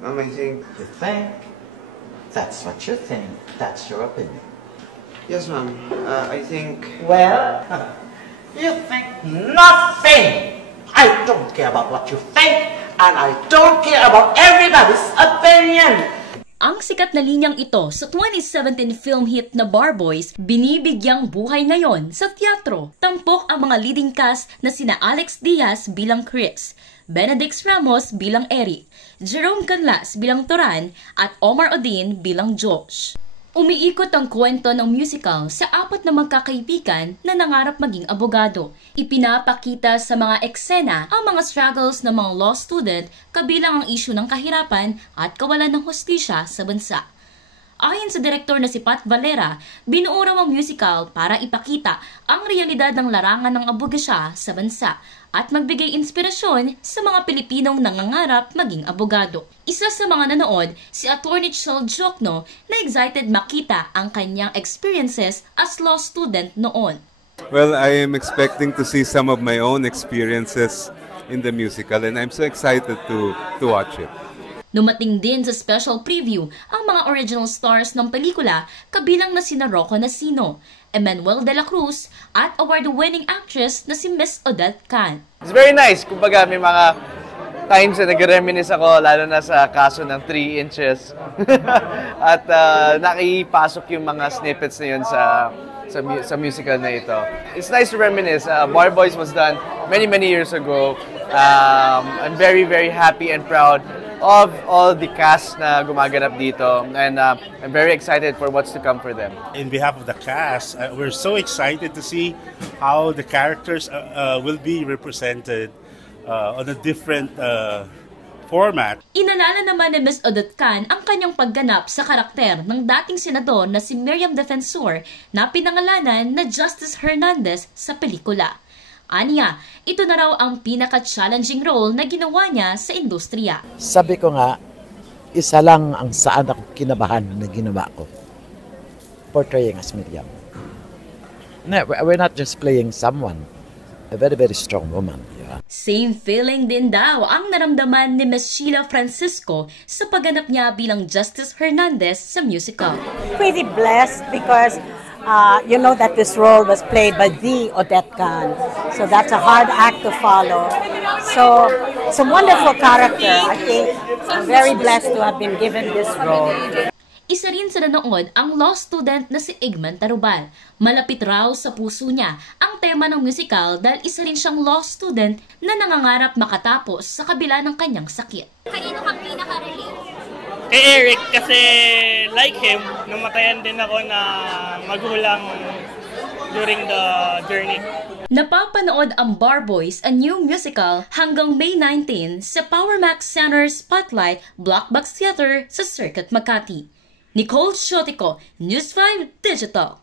I think... You think? That's what you think. That's your opinion. Yes, ma'am. I think... Well, you think nothing! I don't care about what you think, and I don't care about everybody's opinion! Ang sikat na linyang ito sa 2017 film hit na Bar Boys, binibigyang buhay ngayon sa teatro. Tampok ang mga leading cast na sina Alex Diaz bilang Chris, Benedict Ramos bilang Eric, Jerome Canlas bilang Toran, at Omar Odin bilang Josh. Umiikot ang kwento ng musical sa apat na magkakaibigan na nangarap maging abogado. Ipinapakita sa mga eksena ang mga struggles ng mga law student kabilang ang isyu ng kahirapan at kawalan ng hustisya sa bansa. Ayon sa direktor na si Pat Valera, binuo raw ang musical para ipakita ang realidad ng larangan ng abogasya sa bansa at magbigay inspirasyon sa mga Pilipinong nangangarap maging abogado. Isa sa mga nanood, si Attorney Chel Jokno, na excited makita ang kanyang experiences as law student noon. Well, I am expecting to see some of my own experiences in the musical and I'm so excited to watch it. Dumating din sa special preview ang mga original stars ng pelikula kabilang na sina Rocco Nacino, Emmanuel de la Cruz at award-winning actress na si Miss Odette Can. It's very nice. Kumbaga may mga times na nag-reminisce ako lalo na sa kaso ng 3 inches. At nakipasok yung mga snippets na yun sa musical na ito. It's nice to reminisce. Bar Boys was done many years ago. I'm very happy and proud of all the cast na gumaganap dito, and I'm very excited for what's to come for them. In behalf of the cast, we're so excited to see how the characters will be represented on a different format. Inalala naman ni Ms. Odette Can ang kanyang pagganap sa karakter ng dating senador na si Miriam Defensor na pinangalanan na Justice Hernandez sa pelikula. Aniya, ito na raw ang pinaka-challenging role na ginawa niya sa industriya. Sabi ko nga, isa lang ang saan ako kinabahan na ginawa ko. Portraying as Miriam. No, we're not just playing someone, a very strong woman. Yeah. Same feeling din daw ang naramdaman ni Ms. Sheila Francisco sa pagganap niya bilang Justice Hernandez sa musical. Pretty blessed because you know that this role was played by the Odette Can. So that's a hard act to follow. So it's a wonderful character. I think I'm very blessed to have been given this role. Isa rin sa nanood ang law student na si Igman Tarubal. Malapit raw sa puso niya ang tema ng musical dahil isa rin siyang law student na nangangarap makatapos sa kabila ng kanyang sakit. Kanino kang pinaka-relate? Kay Eric kasi like him, namatayan din ako na magulang during the journey. Napapanood ang Bar Boys, a new musical, hanggang May 19 sa Power Max Center Spotlight Black Box Theater sa Circuit Makati. Nicole Shotico, News 5 Digital.